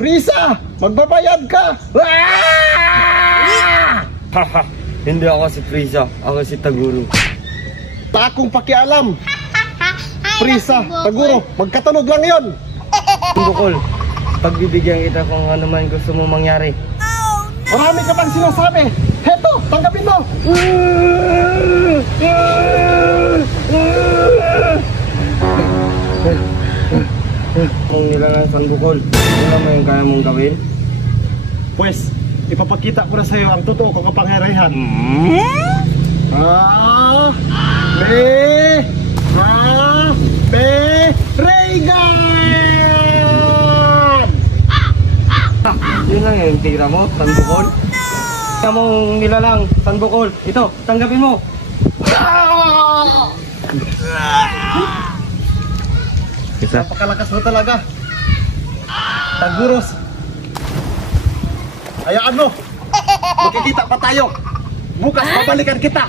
Frieza! Magbabayad ka! Haha, hindi ako si Frieza, ako si Taguro. Wala akong pakialam. Frieza, Taguro, magkatunog lang yon. Bukol, pagbibigyan kita kung ano man gusto mo mangyari. Marami ka pang sinasabi. Heto, tanggapin mo. Kung nilangan San Bukol, wala mo yung kaya mong gawin? Pues, ipapakita ko na sa iyo ang totoo kong kapangyarihan. Reagan! Yun lang yung tira mo, San Bukol. Kaya mong nilalang San Bukol. Ito, tanggapin mo. Isa. Napakalakas mo talaga. Taguros. Hayaan mo. Magkikita pa tayo. Bukas babalikan kita.